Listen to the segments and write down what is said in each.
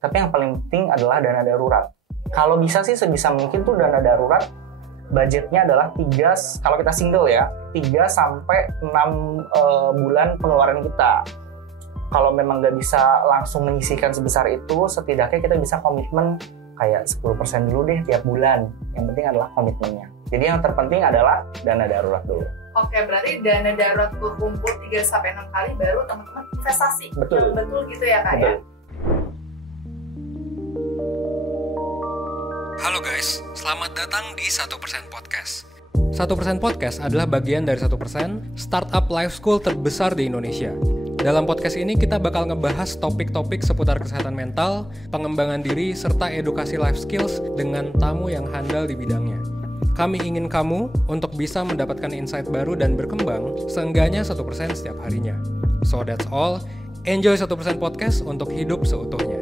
Tapi yang paling penting adalah dana darurat. Kalau bisa sih sebisa mungkin tuh dana darurat budgetnya adalah 3, kalau kita single ya, 3 sampai 6 bulan pengeluaran kita. Kalau memang nggak bisa langsung menyisihkan sebesar itu, setidaknya kita bisa komitmen kayak 10% dulu deh tiap bulan. Yang penting adalah komitmennya. Jadi yang terpenting adalah dana darurat dulu. Oke, berarti dana darurat berkumpul 3-6 kali baru teman-teman investasi. Betul. Betul gitu ya Kak? Betul. Ya? Halo guys, selamat datang di 1% Podcast. 1% Podcast adalah bagian dari 1% startup life school terbesar di Indonesia. Dalam podcast ini kita bakal ngebahas topik-topik seputar kesehatan mental, pengembangan diri, serta edukasi life skills dengan tamu yang handal di bidangnya. Kami ingin kamu untuk bisa mendapatkan insight baru dan berkembang seenggaknya 1% setiap harinya. So that's all, enjoy 1% Podcast untuk hidup seutuhnya.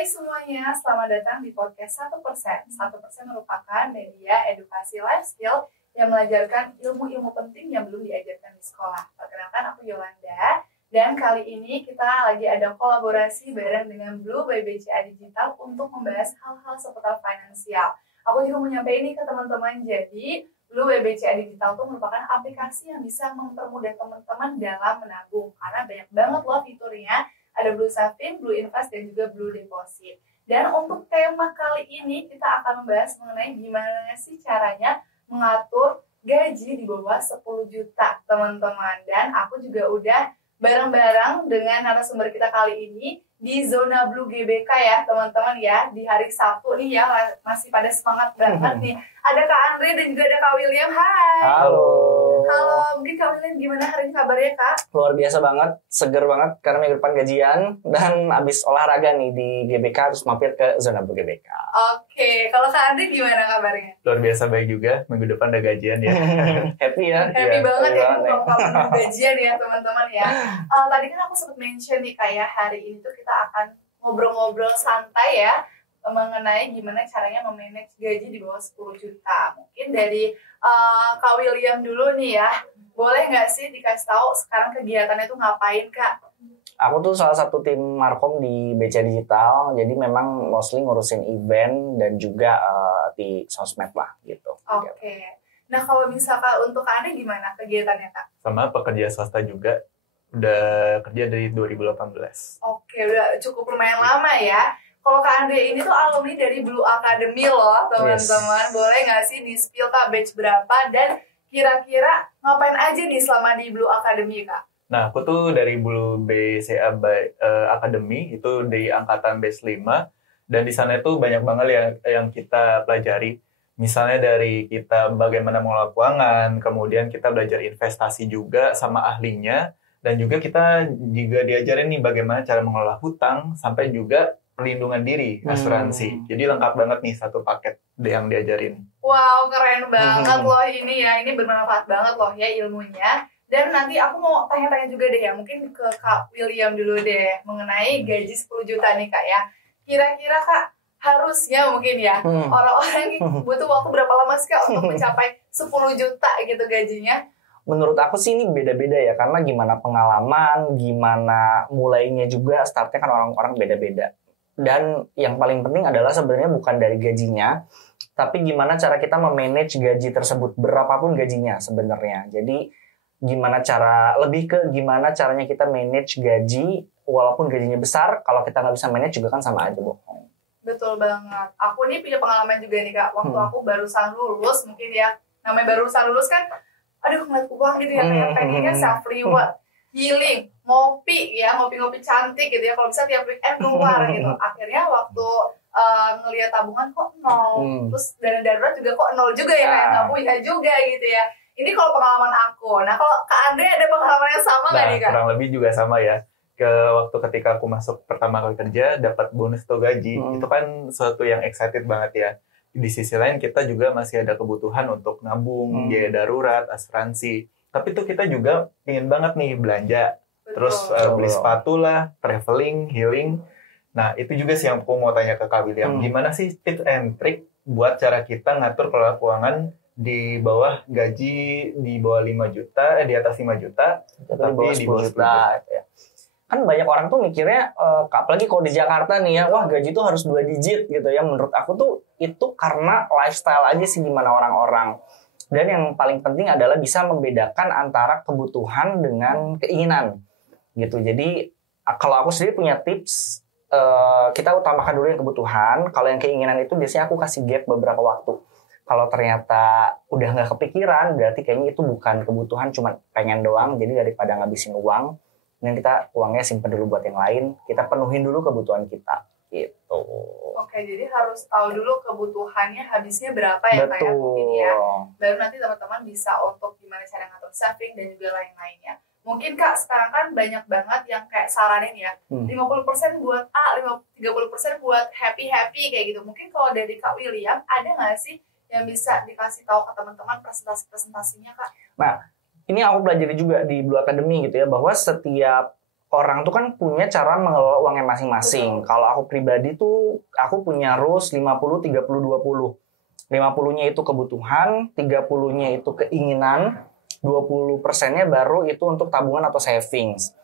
Semuanya, selamat datang di podcast 1%. 1% merupakan media edukasi life skill yang mengajarkan ilmu-ilmu penting yang belum diajarkan di sekolah. Perkenalkan, aku Yolanda, dan kali ini kita lagi ada kolaborasi bareng dengan Blue by BCA Digital untuk membahas hal-hal seputar finansial. Aku juga mau nyampein ini ke teman-teman, jadi Blue by BCA Digital itu merupakan aplikasi yang bisa mempermudah teman-teman dalam menabung, karena banyak banget loh fiturnya. Ada Blue Saving, Blue Invest, dan juga Blue Deposit. Dan untuk tema kali ini kita akan membahas mengenai gimana sih caranya mengatur gaji di bawah 10 juta teman-teman. Dan aku juga udah bareng-bareng dengan narasumber kita kali ini di Zona Blue GBK ya teman-teman ya. Di hari Sabtu nih ya, masih pada semangat banget nih. Ada Kak Andre dan juga ada Kak William. Hai. Halo. Halo, mungkin Kak William gimana hari ini kabarnya Kak? Luar biasa banget, seger banget karena minggu depan gajian dan abis olahraga nih di GBK terus mampir ke Zona Blue GBK. Oke, kalau Kak Andre gimana kabarnya? Luar biasa baik juga, minggu depan ada gajian ya. Happy ya? Happy banget ya, banget. kamu gajian ya teman-teman ya. Tadi kan aku sempat mention nih kayak hari ini tuh kita akan ngobrol-ngobrol santai ya mengenai gimana caranya memanage gaji di bawah 10 juta. Mungkin dari Kak William dulu nih ya. Boleh nggak sih dikasih tahu sekarang kegiatannya tuh ngapain Kak? Aku tuh salah satu tim markom di BCA Digital, jadi memang mostly ngurusin event dan juga di sosmed lah gitu. Oke. Nah kalau misalkan untuk Kak Anda gimana kegiatannya Kak? Sama pekerja swasta juga, udah kerja dari 2018. Oke, udah cukup lumayan lama ya. Kalau Kak Andre ini tuh alumni dari Blue Academy loh teman-teman. Yes. Boleh nggak sih di-spill Kak batch berapa dan kira-kira ngapain aja nih selama di Blue Academy Kak? Nah, aku tuh dari Blue BCA Academy, itu di angkatan batch 5. Dan di sana itu banyak banget yang kita pelajari. Misalnya dari kita bagaimana mengelola keuangan, kemudian kita belajar investasi juga sama ahlinya. Dan juga kita juga diajarin nih bagaimana cara mengelola hutang, sampai juga perlindungan diri, asuransi. Jadi lengkap banget nih satu paket yang diajarin. Wow, keren banget loh ini ya. Ini bermanfaat banget loh ya ilmunya. Dan nanti aku mau tanya-tanya juga deh ya, mungkin ke Kak William dulu deh, mengenai gaji 10 juta nih Kak ya. Kira-kira Kak, harusnya mungkin ya, orang-orang butuh waktu berapa lama sih Kak untuk mencapai 10 juta gitu gajinya? Menurut aku sih ini beda-beda ya, karena gimana pengalaman, gimana mulainya juga, startnya kan orang-orang beda-beda. Dan yang paling penting adalah sebenarnya bukan dari gajinya, tapi gimana cara kita memanage gaji tersebut, berapapun gajinya sebenarnya. Jadi gimana caranya kita manage gaji, walaupun gajinya besar, kalau kita nggak bisa manage juga kan sama aja bohong. Betul banget. Aku nih punya pengalaman juga nih Kak, waktu aku barusan lulus, mungkin ya, namanya barusan lulus kan, aduh ngeliat uang gitu ya, kayak pengennya self reward, healing, ngopi-ngopi cantik gitu ya, kalau bisa tiap weekend keluar gitu. Akhirnya waktu ngelihat tabungan kok nol, terus dana darurat juga kok nol juga ya, kayak nggak punya juga gitu ya. Ini kalau pengalaman aku. Nah kalau Kak Andre ada pengalaman yang sama nggak nih Kak? Kurang lebih juga sama ya. Waktu ketika aku masuk pertama kali kerja, dapat bonus atau gaji, itu kan suatu yang excited banget ya. Di sisi lain kita juga masih ada kebutuhan untuk nabung, biaya darurat, asuransi. Tapi tuh kita juga ingin banget nih belanja. Terus beli sepatu lah, traveling, healing. Nah itu juga sih yang aku mau tanya ke Kak William. Gimana sih tips and trick buat cara kita ngatur kelola keuangan di bawah gaji di bawah 5 juta, di atas 5 juta, tapi di bawah 10 juta. Ya. Kan banyak orang tuh mikirnya, apalagi kalau di Jakarta nih ya, wah gaji tuh harus 2 digit gitu ya. Menurut aku tuh itu karena lifestyle aja sih gimana orang-orang. Dan yang paling penting adalah bisa membedakan antara kebutuhan dengan keinginan gitu. Jadi kalau aku sendiri punya tips, kita utamakan dulu yang kebutuhan. Kalau yang keinginan itu biasanya aku kasih gap beberapa waktu. Kalau ternyata udah nggak kepikiran, berarti kayaknya itu bukan kebutuhan, cuma pengen doang. Jadi daripada ngabisin uang, dan kita uangnya simpen dulu buat yang lain, kita penuhin dulu kebutuhan kita. Gitu. Oke, jadi harus tahu dulu kebutuhannya habisnya berapa ya kayak mungkin ya. Baru nanti teman-teman bisa untuk gimana cara ngatur saving dan juga lain-lainnya. Mungkin Kak, sekarang kan banyak banget yang kayak saranin ya, 50% buat A, 30% buat happy-happy kayak gitu. Mungkin kalau dari Kak William, ada nggak sih yang bisa dikasih tahu ke teman-teman presentasinya Kak? Nah, ini aku pelajari juga di Blue Academy gitu ya, bahwa setiap orang tuh kan punya cara mengelola uangnya masing-masing. Kalau aku pribadi tuh, aku punya rules 50, 30, 20. 50-nya itu kebutuhan, 30-nya itu keinginan, 20%-nya baru itu untuk tabungan atau savings.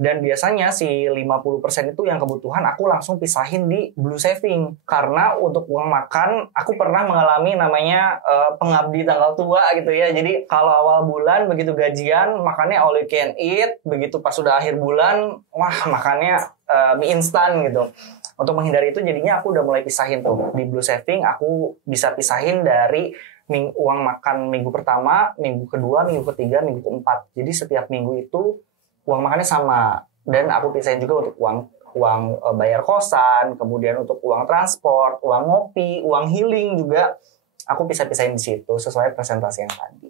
Dan biasanya si 50% itu yang kebutuhan aku langsung pisahin di Blue Saving. Karena untuk uang makan, aku pernah mengalami namanya pengabdi tanggal tua gitu ya. Jadi kalau awal bulan begitu gajian, makannya all you can eat. Begitu pas sudah akhir bulan, wah makannya mie instan gitu. Untuk menghindari itu jadinya aku udah mulai pisahin tuh. Di Blue Saving aku bisa pisahin dari uang makan minggu pertama, minggu kedua, minggu ketiga, minggu keempat. Jadi setiap minggu itu uang makannya sama, dan aku pisahin juga untuk uang bayar kosan, kemudian untuk uang transport, uang ngopi, uang healing juga aku pisahin di situ sesuai presentasi yang tadi.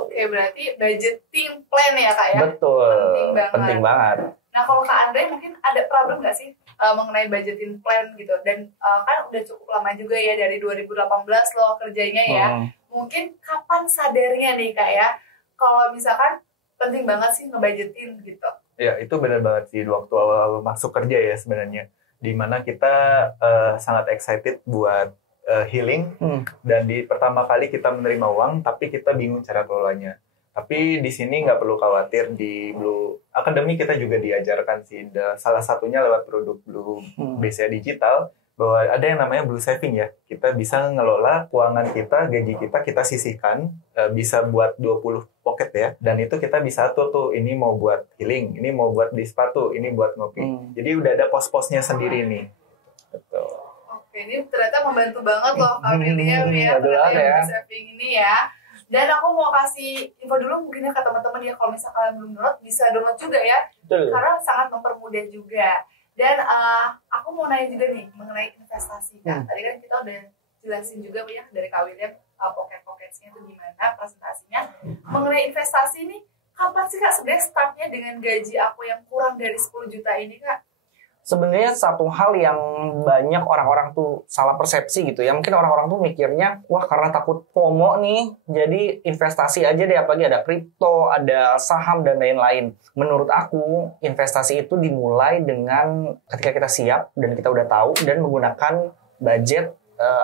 Oke, berarti budgeting plan ya Kak ya? Betul, penting banget. banget. Nah kalau Kak Andre mungkin ada problem nggak sih mengenai budgeting plan gitu? Dan kan udah cukup lama juga ya, dari 2018 loh kerjanya ya. Mungkin kapan sadarnya nih Kak ya, kalau misalkan penting banget sih ngebudgetin gitu. Ya, itu benar banget sih waktu awal masuk kerja ya sebenarnya. Dimana kita sangat excited buat healing. Dan di pertama kali kita menerima uang, tapi kita bingung cara kelolanya. Tapi di sini nggak perlu khawatir, di Blue Academy kita juga diajarkan sih. Salah satunya lewat produk Blue BCA Digital, bahwa ada yang namanya Blue Saving ya. Kita bisa ngelola keuangan kita, gaji kita sisihkan, bisa buat 20 pocket ya. Dan itu kita bisa atur tuh, ini mau buat healing, ini mau buat beli sepatu, ini buat ngopi. Jadi udah ada pos-posnya sendiri nih. Betul. Oke, ini ternyata membantu banget loh Kak William ya, ya. Blue Saving ini ya. Dan aku mau kasih info dulu mungkin ya ke teman-teman ya, kalau misalnya kalian belum download, bisa download juga ya. Betul. Karena sangat mempermudah juga. Dan aku mau nanya juga nih mengenai investasi Kak. Tadi kan kita udah jelasin juga ya dari Kak William pocket-pocketsnya itu gimana presentasinya. Mengenai investasi nih, kapan sih Kak sebenarnya startnya dengan gaji aku yang kurang dari 10 juta ini Kak? Sebenarnya satu hal yang banyak orang-orang tuh salah persepsi gitu ya. Mungkin orang-orang tuh mikirnya, wah karena takut FOMO nih, jadi investasi aja deh, apalagi ada kripto, ada saham, dan lain-lain. Menurut aku, investasi itu dimulai dengan ketika kita siap dan kita udah tahu, dan menggunakan budget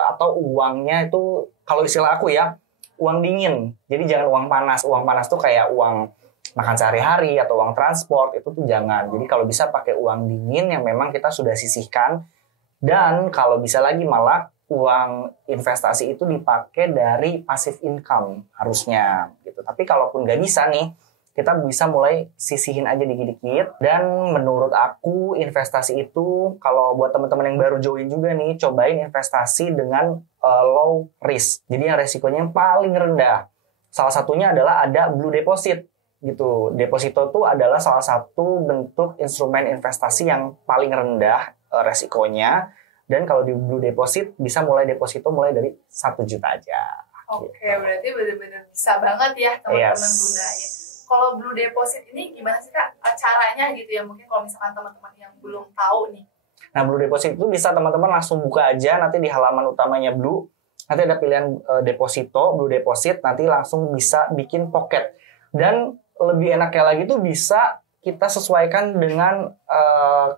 atau uangnya itu, kalau istilah aku ya, uang dingin. Jadi jangan uang panas. Uang panas tuh kayak uang makan sehari-hari atau uang transport, itu tuh jangan. Jadi kalau bisa pakai uang dingin yang memang kita sudah sisihkan, dan kalau bisa lagi malah uang investasi itu dipakai dari passive income harusnya gitu. Tapi kalaupun nggak bisa nih, kita bisa mulai sisihin aja dikit-dikit. Dan menurut aku investasi itu, kalau buat teman-teman yang baru join juga nih, cobain investasi dengan low risk. Jadi yang resikonya yang paling rendah. Salah satunya adalah ada Blue Deposit gitu. Deposito itu adalah salah satu bentuk instrumen investasi yang paling rendah resikonya, dan kalau di Blue Deposit bisa mulai deposito mulai dari 1 juta aja. Oke, berarti benar-benar bisa banget ya teman-teman gunain. Kalau Blue Deposit ini gimana sih Kak caranya gitu ya, mungkin kalau misalkan teman-teman yang belum tahu nih. Nah, Blue Deposit itu bisa teman-teman langsung buka aja nanti di halaman utamanya Blue. Nanti ada pilihan deposito, Blue Deposit, nanti langsung bisa bikin pocket. Dan lebih enaknya lagi tuh bisa kita sesuaikan dengan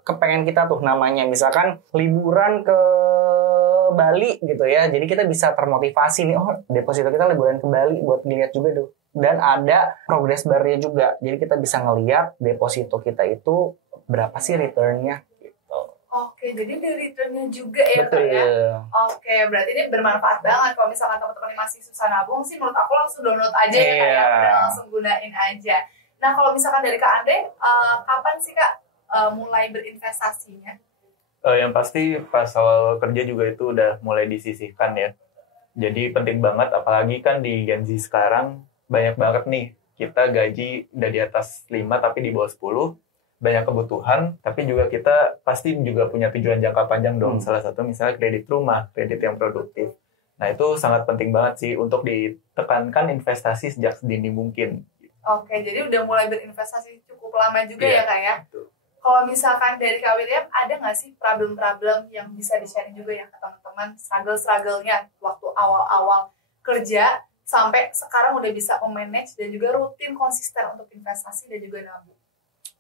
kepengen kita tuh namanya. Misalkan liburan ke Bali gitu ya. Jadi kita bisa termotivasi nih, oh deposito kita liburan ke Bali buat dilihat juga tuh. Dan ada progress bar-nya juga. Jadi kita bisa ngelihat deposito kita itu berapa sih return-nya. Oke, jadi dari returnnya juga ya Kak Betul. ya? Oke, berarti ini bermanfaat banget. Kalau misalkan teman-teman yang masih susah nabung sih, menurut aku langsung download aja ya Kak ya, dan langsung gunain aja. Nah, kalau misalkan dari Kak Andre, kapan sih Kak mulai berinvestasinya? Yang pasti pas awal kerja juga itu udah mulai disisihkan ya. Jadi penting banget, apalagi kan di Gen Z sekarang banyak banget nih, kita gaji udah di atas 5 tapi di bawah 10, banyak kebutuhan, tapi juga kita pasti juga punya tujuan jangka panjang dong. Salah satu misalnya kredit rumah, kredit yang produktif. Nah itu sangat penting banget sih untuk ditekankan investasi sejak sedini mungkin. Oke, jadi udah mulai berinvestasi cukup lama juga ya Kak ya? Kalau misalkan dari Kak William, ada nggak sih problem-problem yang bisa di-sharing juga ya ke teman-teman, struggle-struggle-nya waktu awal-awal kerja, sampai sekarang udah bisa memanage dan juga rutin konsisten untuk investasi dan juga nabung?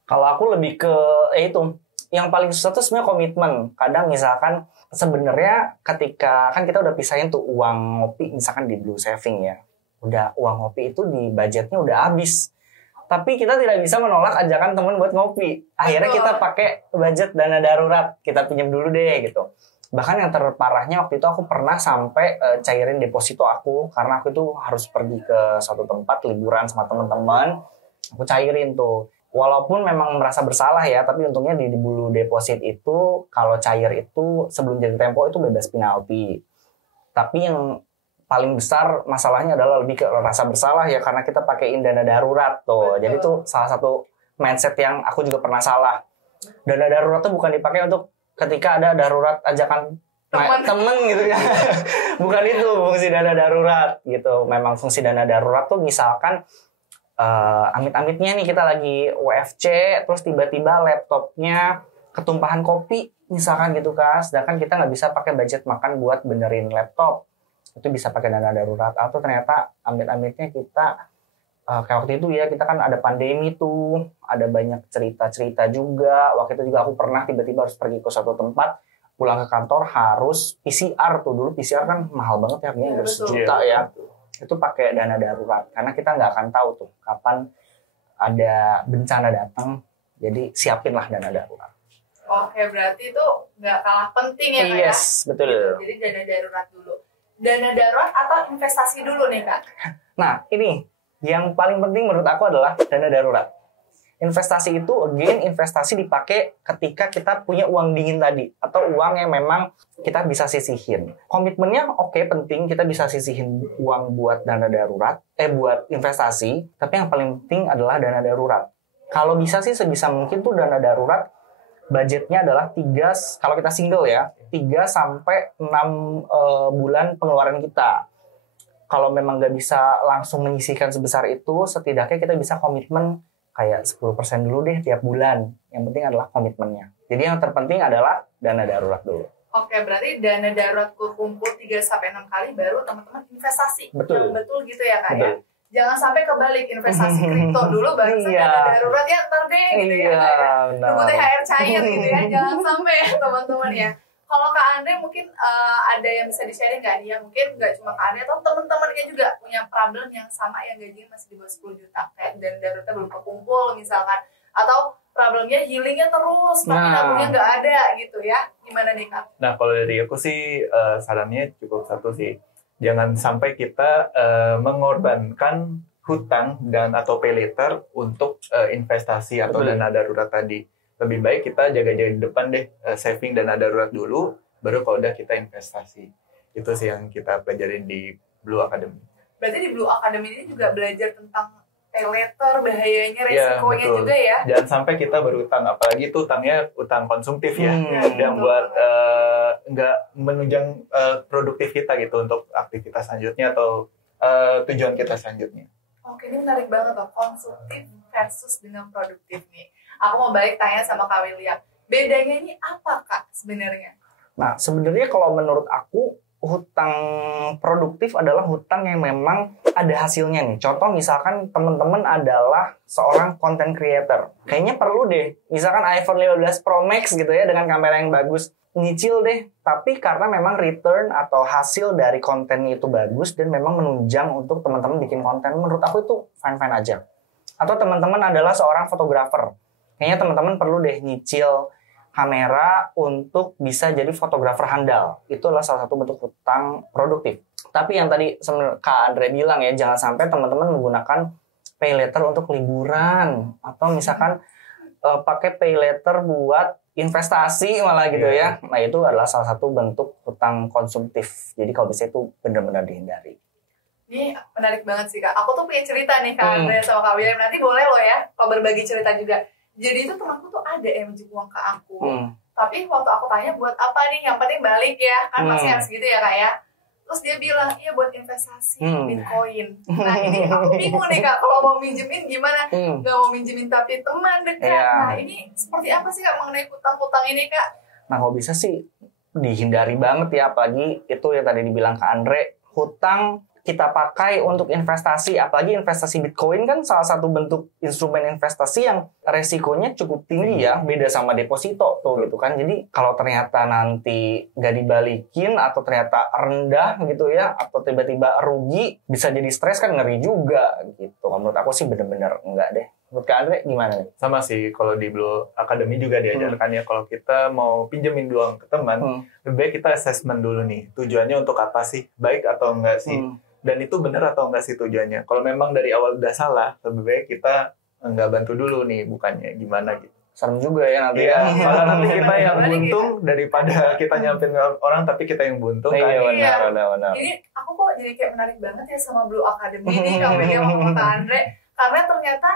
Kalau aku lebih ke itu yang paling susah tuh sebenarnya komitmen. Kadang misalkan sebenarnya ketika kan kita udah pisahin tuh uang ngopi misalkan di Blue Saving ya. Udah uang ngopi itu di budgetnya udah habis. Tapi kita tidak bisa menolak ajakan teman buat ngopi. Akhirnya kita pakai budget dana darurat. Kita pinjam dulu deh gitu. Bahkan yang terparahnya waktu itu aku pernah sampai cairin deposito aku karena aku itu harus pergi ke suatu tempat liburan sama teman-teman. Aku cairin tuh. Walaupun memang merasa bersalah ya, tapi untungnya di Blue Deposit itu kalau cair itu sebelum jatuh tempo itu bebas penalti. Tapi yang paling besar masalahnya adalah lebih ke rasa bersalah ya karena kita pakaiin dana darurat tuh. Jadi itu salah satu mindset yang aku juga pernah salah. Dana darurat tuh bukan dipakai untuk ketika ada darurat ajakan temen gitu ya. Bukan itu fungsi dana darurat gitu. Memang fungsi dana darurat tuh misalkan amit-amitnya nih kita lagi WFC terus tiba-tiba laptopnya ketumpahan kopi misalkan gitu kan, sedangkan kita nggak bisa pakai budget makan buat benerin laptop, itu bisa pakai dana darurat. Atau ternyata amit-amitnya kita kayak waktu itu ya, kita kan ada pandemi tuh, ada banyak cerita-cerita juga. Waktu itu juga aku pernah tiba-tiba harus pergi ke suatu tempat, pulang ke kantor harus PCR tuh. Dulu PCR kan mahal banget ya, harganya udah sejuta ya. Itu pakai dana darurat karena kita nggak akan tahu tuh kapan ada bencana datang, jadi siapinlah dana darurat. Oke, berarti itu nggak kalah penting ya Kak? Yes, betul. Gitu. Jadi dana darurat dulu. Dana darurat atau investasi dulu nih Kak? Nah ini yang paling penting menurut aku adalah dana darurat. Investasi itu again investasi dipakai ketika kita punya uang dingin tadi atau uang yang memang kita bisa sisihin. Komitmennya oke, penting kita bisa sisihin uang buat dana darurat, buat investasi, tapi yang paling penting adalah dana darurat. Kalau bisa sih sebisa mungkin tuh dana darurat budgetnya adalah 3, kalau kita single ya, 3 sampai 6 bulan pengeluaran kita. Kalau memang nggak bisa langsung menyisihkan sebesar itu, setidaknya kita bisa komitmen kayak 10% dulu deh tiap bulan. Yang penting adalah komitmennya. Jadi yang terpenting adalah dana darurat dulu. Oke, berarti dana darurat kumpul 3-6 kali baru teman-teman investasi. Betul. Yang betul gitu ya Kak Betul. ya? Jangan sampai kebalik, investasi kripto dulu baru dana darurat ya ntar deh gitu ya. Tunggu THR cair gitu ya. Jangan sampai ya teman-teman ya. Kalau Kak Andre mungkin ada yang bisa di-sharing nggak nih ya? Mungkin nggak cuma Kak Andre, atau teman-temannya juga punya problem yang sama, yang gajinya masih di bawah 10 juta. Kayak dan daruratnya belum kekumpul misalkan. Atau problemnya healingnya terus, tapi nabungnya nggak ada gitu ya. Gimana nih Kak? Nah kalau dari aku sih sarannya cukup satu sih. Jangan sampai kita mengorbankan hutang dan atau pay later untuk investasi atau dana darurat tadi. Lebih baik kita jaga-jaga di depan deh, saving dana darurat dulu, baru kalau udah kita investasi. Itu sih yang kita pelajarin di Blue Academy. Berarti di Blue Academy ini juga belajar tentang pay later, bahayanya, resikonya juga ya? Jangan sampai kita berutang, apalagi itu utangnya utang konsumtif ya, yang buat nggak menunjang produktif kita gitu untuk aktivitas selanjutnya atau tujuan kita selanjutnya. Oke, ini menarik banget loh, konsumtif versus dengan produktif nih. Aku mau balik tanya sama Kak William, bedanya ini apa Kak sebenarnya? Nah sebenarnya kalau menurut aku hutang produktif adalah hutang yang memang ada hasilnya nih. Contoh misalkan teman-teman adalah seorang content creator. Kayaknya perlu deh, misalkan iPhone 15 Pro Max gitu ya dengan kamera yang bagus. Nyicil deh, tapi karena memang return atau hasil dari kontennya itu bagus dan memang menunjang untuk teman-teman bikin konten, menurut aku itu fine-fine aja. Atau teman-teman adalah seorang fotografer. Kayaknya teman-teman perlu deh nyicil kamera untuk bisa jadi fotografer handal. Itulah salah satu bentuk hutang produktif. Tapi yang tadi Kak Andre bilang ya, jangan sampai teman-teman menggunakan pay letter untuk liburan. Atau misalkan pakai pay letter buat investasi malah gitu ya. Nah itu adalah salah satu bentuk hutang konsumtif. Jadi kalau bisa itu benar-benar dihindari. Ini menarik banget sih Kak. Aku tuh punya cerita nih Kak Andre sama Kak William. Nanti boleh loh ya kalau berbagi cerita juga. Jadi itu temanku tuh ada yang minjem uang ke aku. Tapi waktu aku tanya buat apa nih, yang penting balik ya. Kan masih harus gitu ya Kak ya. Terus dia bilang, iya buat investasi Bitcoin. Nah ini aku bingung nih Kak, kalau mau minjemin gimana? Gak mau minjemin tapi teman dekat. Nah ini seperti apa sih Kak mengenai hutang-hutang ini Kak? Nah kalau bisa sih dihindari banget ya. Apalagi itu yang tadi dibilang Kak Andre, hutang kita pakai untuk investasi, apalagi investasi Bitcoin kan salah satu bentuk instrumen investasi yang resikonya cukup tinggi ya, beda sama deposito tuh gitu kan. Jadi kalau ternyata nanti gak dibalikin atau ternyata rendah gitu ya, atau tiba-tiba rugi, bisa jadi stres kan, ngeri juga gitu. Menurut aku sih bener-bener enggak deh. Menurut Kak Andre gimana nih? Sama sih, kalau di Blue Academy juga diajarkan ya, kalau kita mau pinjemin uang ke teman, lebih baik kita assessment dulu nih, tujuannya untuk apa sih, baik atau enggak sih, dan itu benar atau enggak sih tujuannya. Kalau memang dari awal udah salah, lebih baik kita enggak bantu dulu nih, bukannya gimana gitu. Serem juga ya nanti ya. Malah nanti kita yang buntung daripada kita nyampein orang tapi kita yang buntung. Iya benar. Ini aku kok jadi kayak menarik banget ya sama Blue Academy nih Kak William sama Kak Andre, karena ternyata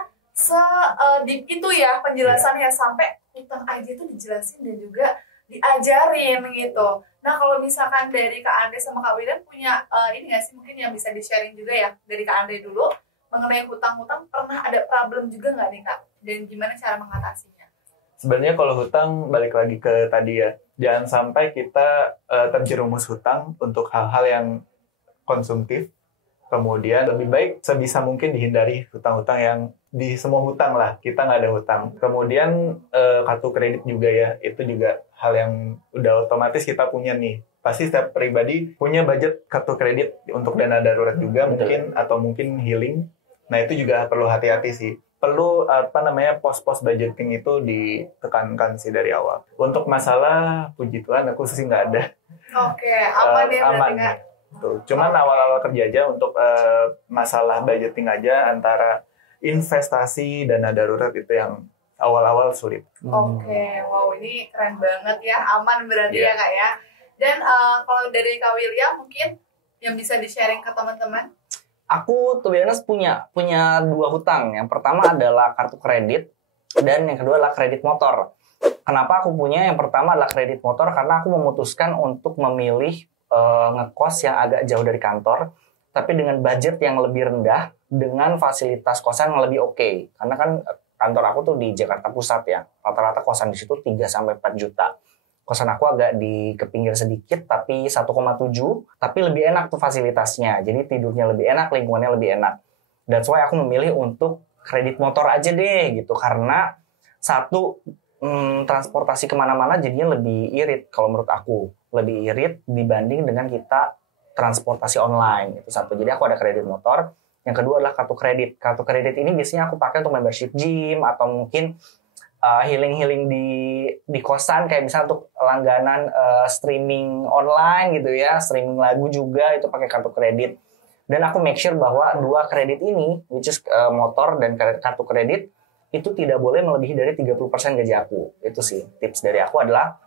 deep itu ya penjelasannya, sampai hutang aja itu dijelasin dan juga diajarin gitu. Nah kalau misalkan dari Kak Andre sama Kak William punya ini nggak sih mungkin yang bisa di-sharing juga ya dari Kak Andre dulu mengenai hutang-hutang, pernah ada problem juga nggak nih Kak? Dan gimana cara mengatasinya? Sebenarnya kalau hutang balik lagi ke tadi ya, jangan sampai kita terjerumus hutang untuk hal-hal yang konsumtif. Kemudian lebih baik sebisa mungkin dihindari hutang-hutang yang di semua hutang lah, kita nggak ada hutang. Kemudian kartu kredit juga ya, itu juga hal yang udah otomatis kita punya nih. Pasti setiap pribadi punya budget kartu kredit untuk dana darurat juga mungkin, atau mungkin healing. Nah itu juga perlu hati-hati sih. Perlu pos-pos budgeting itu ditekankan sih dari awal. Untuk masalah puji Tuhan aku sih nggak ada. Oke, aman ya berarti Kak. Tuh. Cuman awal-awal kerja aja untuk masalah budgeting aja, antara investasi dana darurat itu yang awal-awal sulit. Oke, wow ini keren banget ya, aman berarti ya Kak ya. Dan kalau dari Kak William mungkin yang bisa di-sharing ke teman-teman? Aku tuh biasanya punya dua hutang. Yang pertama adalah kartu kredit dan yang kedua adalah kredit motor. Kenapa aku punya yang pertama adalah kredit motor? Karena aku memutuskan untuk memilih ngekos yang agak jauh dari kantor, tapi dengan budget yang lebih rendah, dengan fasilitas kosan yang lebih oke. Karena kan kantor aku tuh di Jakarta Pusat ya, rata-rata kosan di situ 3-4 juta. Kosan aku agak di kepinggir sedikit, tapi 1,7, tapi lebih enak tuh fasilitasnya. Jadi tidurnya lebih enak, lingkungannya lebih enak. That's why aku memilih untuk kredit motor aja deh gitu, karena satu, transportasi kemana-mana jadinya lebih irit kalau menurut aku. Lebih irit dibanding dengan kita transportasi online, itu satu. Jadi aku ada kredit motor. Yang kedua adalah kartu kredit. Kartu kredit ini biasanya aku pakai untuk membership gym atau mungkin healing di kosan, kayak misalnya untuk langganan streaming online gitu ya, streaming lagu juga itu pakai kartu kredit. Dan aku make sure bahwa dua kredit ini, which is motor dan kartu kredit, itu tidak boleh melebihi dari 30% gaji aku. Itu sih tips dari aku adalah.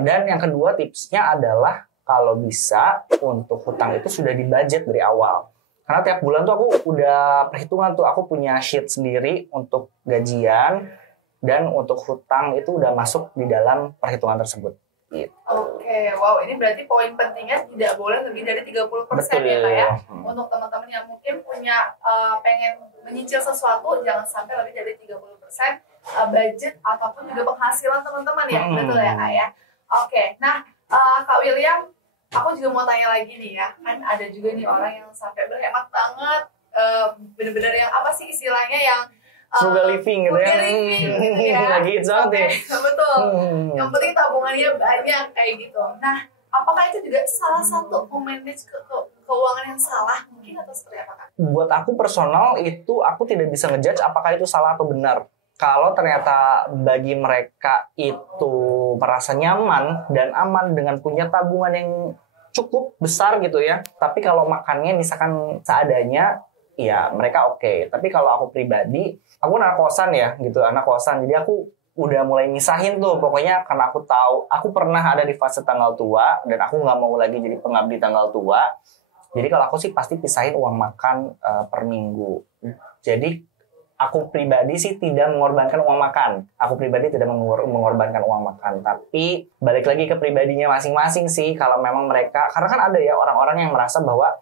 Dan yang kedua tipsnya adalah kalau bisa untuk hutang itu sudah dibudget dari awal. Karena tiap bulan tuh aku udah perhitungan tuh, aku punya sheet sendiri untuk gajian dan untuk hutang itu udah masuk di dalam perhitungan tersebut. Gitu. Oke, wow ini berarti poin pentingnya tidak boleh lebih dari 30% ya Kak ya. Untuk teman-teman yang mungkin punya pengen menyicil sesuatu, jangan sampai lebih dari 30% budget ataupun juga penghasilan teman-teman ya. Betul ya Kak ya. Oke, nah Kak William, aku juga mau tanya lagi nih ya, kan ada juga nih orang yang sampai berhemat banget, bener-bener yang apa sih istilahnya yang frugal living gitu ya. frugal living gitu ya. Lagi itu banget ya. Betul. Yang penting tabungannya banyak kayak gitu. Nah, apakah itu juga salah satu memanage keuangan yang salah mungkin atau seperti apa Kak? Buat aku personal itu aku tidak bisa ngejudge apakah itu salah atau benar. Kalau ternyata bagi mereka itu merasa nyaman dan aman dengan punya tabungan yang cukup besar gitu ya. Tapi kalau makannya misalkan seadanya, ya mereka oke. Tapi kalau aku pribadi, aku anak kosan ya gitu, anak kosan. Jadi aku udah mulai misahin tuh pokoknya karena aku tahu, aku pernah ada di fase tanggal tua dan aku nggak mau lagi jadi pengabdi tanggal tua. Jadi kalau aku sih pasti pisahin uang makan per minggu. Jadi aku pribadi sih tidak mengorbankan uang makan. Aku pribadi tidak mengorbankan uang makan. Tapi balik lagi ke pribadinya masing-masing sih. Kalau memang mereka, karena kan ada ya orang-orang yang merasa bahwa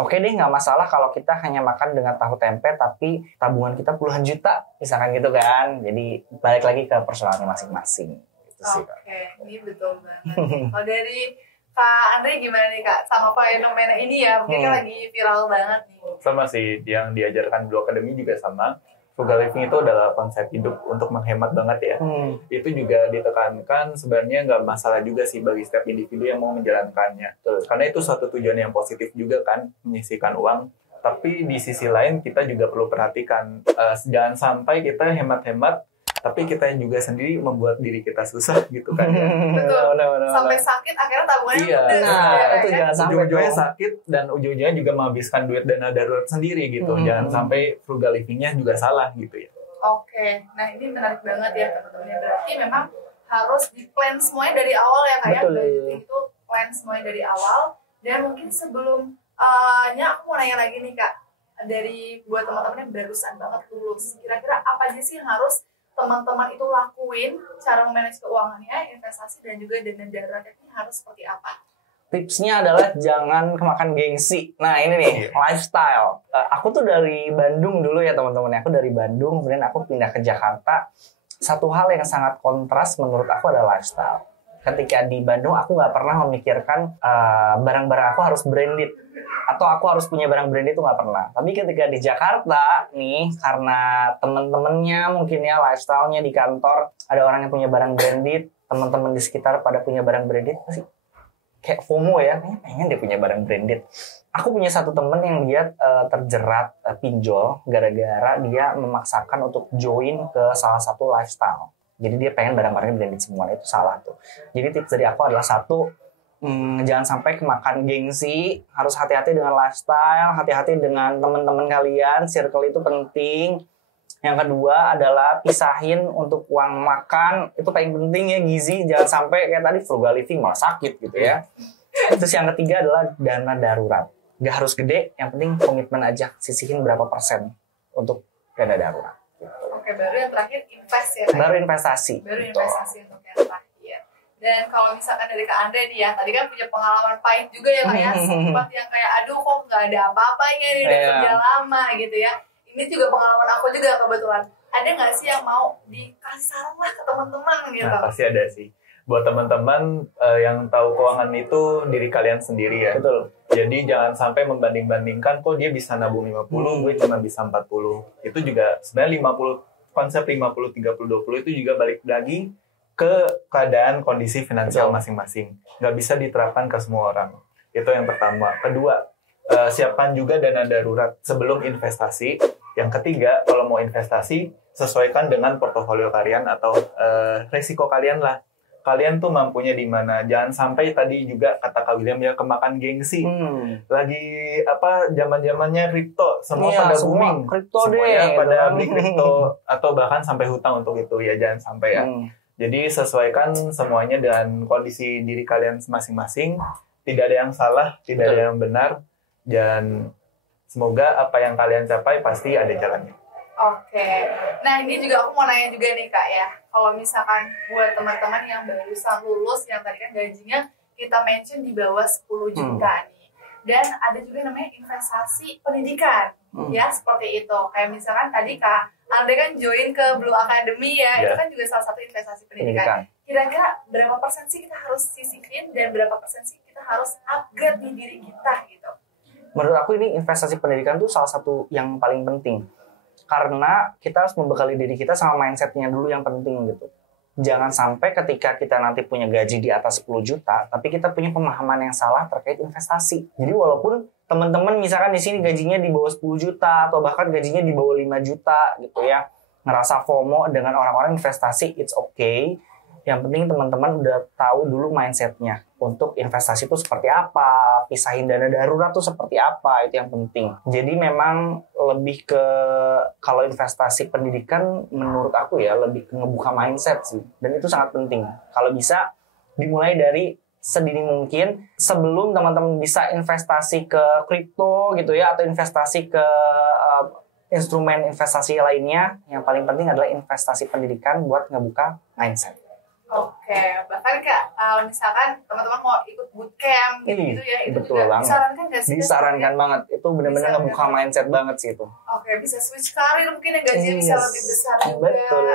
oke deh nggak masalah kalau kita hanya makan dengan tahu tempe tapi tabungan kita puluhan juta. Misalkan gitu kan. Jadi balik lagi ke personalnya masing-masing. Gitu sih. Oke, ini betul banget. Kalau dari Kak Andre gimana nih Kak? Sama fenomena ini ya, mungkin kan lagi viral banget nih. Sama sih, yang diajarkan Blue Academy juga sama. Frugal living itu adalah konsep hidup untuk menghemat banget ya. Itu juga ditekankan sebenarnya nggak masalah juga sih bagi setiap individu yang mau menjalankannya. Karena itu suatu tujuan yang positif juga kan, menyisihkan uang. Tapi di sisi lain kita juga perlu perhatikan, jangan sampai kita hemat-hemat, tapi kita juga sendiri membuat diri kita susah gitu kan ya. Betul. Sampai sakit akhirnya tabungannya Iya. udah Itu jangan sampai ujung-ujungnya sakit dan ujung-ujungnya juga menghabiskan duit dana darurat sendiri gitu. Jangan sampai frugal living-nya juga salah gitu ya. Oke, nah ini menarik banget ya teman-teman. Berarti memang harus di-plan semuanya dari awal ya Kak ya. Betul. Budgeting itu plan semuanya dari awal. Dan mungkin sebelum aku mau nanya lagi nih Kak, dari buat teman-teman yang barusan banget lulus, kira-kira apa aja sih yang harus teman-teman itu lakuin cara memanage keuangannya, investasi dan juga dana darurat ini harus seperti apa? Tipsnya adalah jangan kemakan gengsi. Nah ini nih, lifestyle. Aku tuh dari Bandung dulu ya teman-teman. Aku dari Bandung, kemudian aku pindah ke Jakarta. Satu hal yang sangat kontras menurut aku adalah lifestyle. Ketika di Bandung, aku nggak pernah memikirkan barang-barang aku harus branded. Atau aku harus punya barang branded, itu nggak pernah. Tapi ketika di Jakarta nih, karena teman-temannya mungkin ya lifestyle-nya di kantor, ada orang yang punya barang branded, teman-teman di sekitar pada punya barang branded, pasti kayak FOMO ya, pengen dia punya barang branded. Aku punya satu temen yang dia terjerat pinjol gara-gara dia memaksakan untuk join ke salah satu lifestyle. Jadi dia pengen barang-barangnya branded semua, itu salah tuh. Jadi tips dari aku adalah satu, jangan sampai kemakan gengsi, harus hati-hati dengan lifestyle, hati-hati dengan teman-teman kalian, circle itu penting. Yang kedua adalah pisahin untuk uang makan, itu paling penting ya, gizi, jangan sampai kayak tadi frugal living malah sakit gitu ya. Terus yang ketiga adalah dana darurat. Gak harus gede, yang penting komitmen aja, sisihin berapa persen untuk dana darurat. Oke, baru yang terakhir invest ya Kak? Baru investasi. Baru investasi untuk yang terakhir. Dan kalau misalkan dari Kak Andre nih ya, tadi kan punya pengalaman pahit juga ya Kak ya, sempat yang kayak aduh kok nggak ada apa-apanya nih, udah kerja lama gitu ya. Ini juga pengalaman aku juga kebetulan. Ada nggak sih yang mau dikasih saran lah ke teman-teman gitu? Nah, pasti ada sih. Buat teman-teman yang tahu keuangan itu diri kalian sendiri ya. Betul. Jadi jangan sampai membanding-bandingkan kok dia bisa nabung 50, gue cuma bisa 40. Itu juga sebenarnya 50, konsep 50, 30, 20 itu juga balik lagi ke keadaan kondisi finansial masing-masing. Nggak bisa diterapkan ke semua orang. Itu yang pertama. Kedua, siapkan juga dana darurat sebelum investasi. Yang ketiga, kalau mau investasi, sesuaikan dengan portofolio kalian atau resiko kalian lah. Kalian tuh mampunya di mana. Jangan sampai tadi juga kata Kak William ya, kemakan gengsi. Lagi zaman-zamannya kripto, semua pada booming. Semuanya pada beli kripto atau bahkan sampai hutang untuk itu ya, jangan sampai ya. Jadi sesuaikan semuanya dengan kondisi diri kalian masing-masing. Tidak ada yang salah, tidak ada yang benar. Dan semoga apa yang kalian capai pasti ada jalannya. Oke. Nah ini juga aku mau nanya juga nih Kak ya. Kalau misalkan buat teman-teman yang barusan lulus, yang tadi kan gajinya kita mention di bawah 10 juta nih. Dan ada juga namanya investasi pendidikan. Ya seperti itu. Kayak misalkan tadi Kak Andre kan join ke Blue Academy ya, itu kan juga salah satu investasi pendidikan. Kira-kira berapa persen sih kita harus sisihin dan berapa persen sih kita kita harus upgrade di diri kita gitu? Menurut aku ini investasi pendidikan tuh salah satu yang paling penting. Karena kita harus membekali diri kita sama mindset-nya dulu yang penting gitu. Jangan sampai ketika kita nanti punya gaji di atas 10 juta, tapi kita punya pemahaman yang salah terkait investasi. Jadi walaupun teman-teman misalkan di sini gajinya di bawah 10 juta atau bahkan gajinya di bawah 5 juta gitu ya, ngerasa FOMO dengan orang-orang investasi, it's okay. Yang penting teman-teman udah tahu dulu mindset-nya untuk investasi itu seperti apa, pisahin dana darurat tuh seperti apa, itu yang penting. Jadi memang lebih ke, kalau investasi pendidikan menurut aku ya lebih ke ngebuka mindset sih, dan itu sangat penting. Kalau bisa dimulai dari sedini mungkin sebelum teman-teman bisa investasi ke kripto gitu ya, atau investasi ke instrumen investasi lainnya. Yang paling penting adalah investasi pendidikan buat ngebuka mindset. Oke, bahkan Kak, misalkan teman-teman mau ikut bootcamp gitu ya, itu betul juga banget. disarankan nggak sih? Disarankan banget, itu benar-benar ngebuka mindset banget sih itu. Oke, bisa switch karir mungkin yang gajinya bisa lebih besar juga. Betul.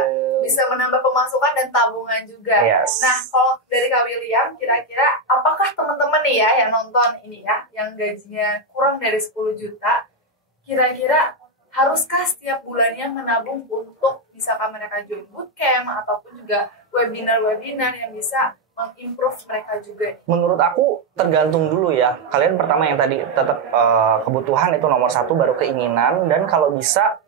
Bisa menambah pemasukan dan tabungan juga. Yes. Nah, kalau dari Kak William, kira-kira apakah teman-teman nih ya yang nonton ini ya, yang gajinya kurang dari 10 juta, kira-kira haruskah setiap bulannya menabung untuk misalkan mereka join bootcamp ataupun juga webinar-webinar yang bisa mengimprove mereka juga? Menurut aku tergantung dulu ya. Kalian pertama yang tadi tetap kebutuhan itu nomor satu, baru keinginan. Dan kalau bisa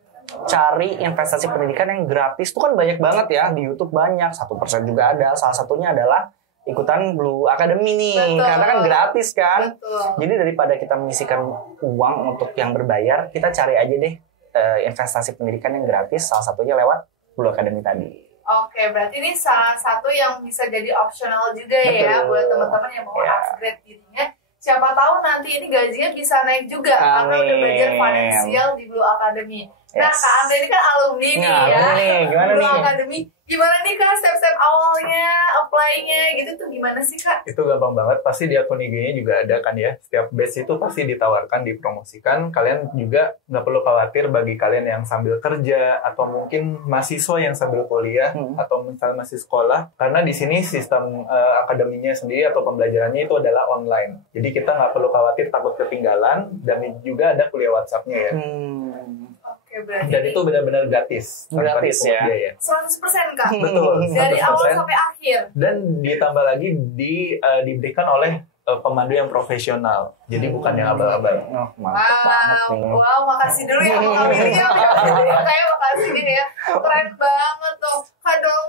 cari investasi pendidikan yang gratis. Itu kan banyak banget ya, di YouTube banyak, 1% juga ada. Salah satunya adalah ikutan Blue Academy nih. Betul. Karena kan gratis kan. Betul. Jadi daripada kita menyisihkan uang untuk yang berbayar, kita cari aja deh investasi pendidikan yang gratis, salah satunya lewat Blue Academy tadi. Oke, berarti ini salah satu yang bisa jadi optional juga ya buat teman-teman yang mau upgrade dirinya. Siapa tahu nanti ini gajinya bisa naik juga karena udah belajar finansial di Blue Academy. Nah, Kak Andre ini kan alumni nih ya. Gimana Blue nih? Academy. Gimana nih Kak step-step awalnya, apply-nya gitu tuh gimana sih Kak? Itu gampang banget, pasti di akun IG-nya juga ada kan ya. Setiap batch itu pasti ditawarkan, dipromosikan. Kalian juga nggak perlu khawatir bagi kalian yang sambil kerja atau mungkin mahasiswa yang sambil kuliah atau misalnya masih sekolah. Karena di sini sistem akademinya sendiri atau pembelajarannya itu adalah online. Jadi kita nggak perlu khawatir takut ketinggalan, dan juga ada kuliah WhatsApp-nya ya. Oke, berarti Dan itu benar-benar gratis. Gratis ya. Biaya. 100% Kak? Betul. Dari 100%. awal sampai akhir? Dan ditambah lagi diberikan oleh pemandu yang profesional. Jadi bukan yang abal-abal. Oh, mantap banget nih. Wow, makasih dulu ya Kak William. Kayak makasih nih ya. Keren banget tuh. Kak dong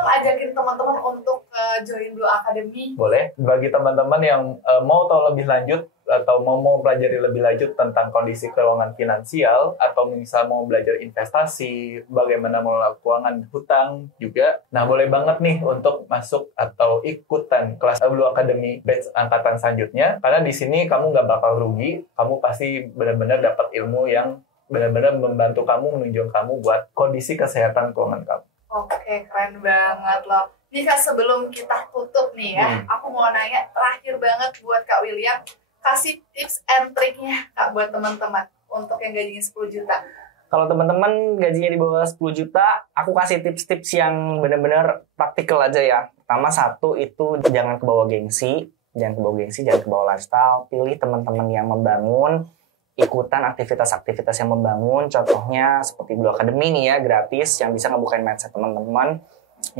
ajakin teman-teman untuk join Blue Academy. Boleh. Bagi teman-teman yang mau tahu lebih lanjut atau mau pelajari lebih lanjut tentang kondisi keuangan finansial atau misal mau belajar investasi, bagaimana mengelola keuangan hutang juga. Nah, boleh banget nih untuk masuk atau ikutan kelas Blue Academy batch angkatan selanjutnya. Karena di sini kamu nggak bakal rugi, kamu pasti benar-benar dapat ilmu yang benar-benar membantu kamu, menunjang kamu buat kondisi kesehatan keuangan kamu. Oke, keren banget loh. Nih Kak, sebelum kita tutup nih ya, aku mau nanya terakhir banget buat Kak William. Kasih tips and triknya Kak buat teman-teman untuk yang gajinya 10 juta. Kalau teman-teman gajinya di bawah 10 juta, aku kasih tips-tips yang benar-benar praktikal aja ya. Pertama, satu itu jangan kebawa gengsi, jangan kebawa lifestyle. Pilih teman-teman yang membangun, ikutan aktivitas-aktivitas yang membangun. Contohnya seperti Blue Academy nih ya, gratis, yang bisa ngebukain mindset teman-teman.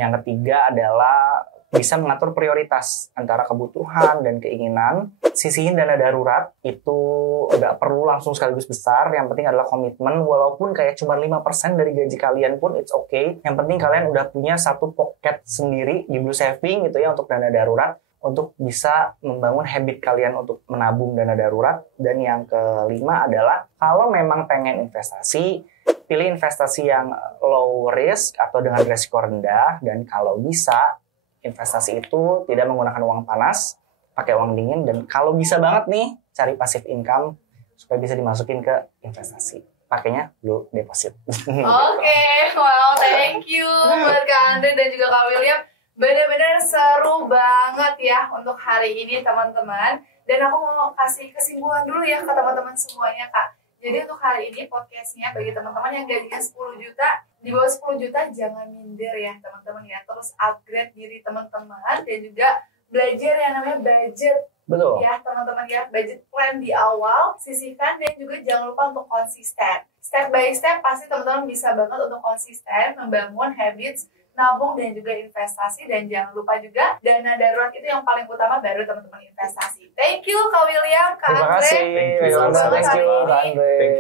Yang ketiga adalah bisa mengatur prioritas antara kebutuhan dan keinginan. Sisihin dana darurat, itu nggak perlu langsung sekaligus besar. Yang penting adalah komitmen, walaupun kayak cuma 5% dari gaji kalian pun it's okay. Yang penting kalian udah punya satu pocket sendiri di Blue Saving gitu ya untuk dana darurat, untuk bisa membangun habit kalian untuk menabung dana darurat. Dan yang kelima adalah kalau memang pengen investasi, pilih investasi yang low risk atau dengan risiko rendah. Dan kalau bisa, investasi itu tidak menggunakan uang panas, pakai uang dingin. Dan kalau bisa banget nih, cari passive income supaya bisa dimasukin ke investasi. Pakainya Blue Deposit. Oke, wow, thank you buat Kak Andre dan juga Kak William. Benar-benar seru banget ya untuk hari ini teman-teman. Dan aku mau kasih kesimpulan dulu ya ke teman-teman semuanya Kak. Jadi untuk hari ini podcastnya bagi teman-teman yang gajinya 10 juta, di bawah 10 juta jangan minder ya teman-teman ya. Terus upgrade diri teman-teman dan juga belajar yang namanya budget. Betul. Ya teman-teman ya, budget plan di awal, sisihkan, dan juga jangan lupa untuk konsisten. Step by step pasti teman-teman bisa banget untuk konsisten membangun habits nabung dan juga investasi, dan jangan lupa juga dana darurat itu yang paling utama, baru teman-teman investasi. Thank you Kak William, Kak Terima Andre. kasih.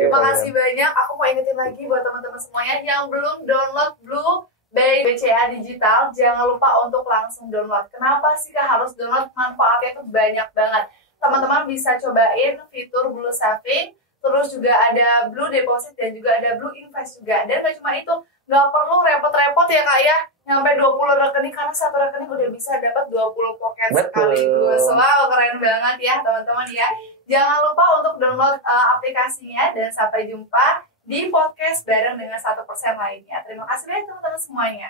Terima kasih banyak. Aku mau ingetin lagi buat teman-teman semuanya yang belum download Blue by BCA Digital, jangan lupa untuk langsung download. Kenapa sih Kak harus download? Manfaatnya itu banyak banget. Teman-teman bisa cobain fitur Blue Saving, terus juga ada Blue Deposit, dan juga ada Blue Invest juga. Dan gak cuma itu, nggak perlu repot-repot ya Kak ya, nyampe 20 rekening, karena satu rekening udah bisa dapat 20 pocket sekaligus. Wow, keren banget ya teman-teman ya. Jangan lupa untuk download aplikasinya, dan sampai jumpa di podcast bareng dengan 1% lainnya. Terima kasih banyak teman-teman semuanya.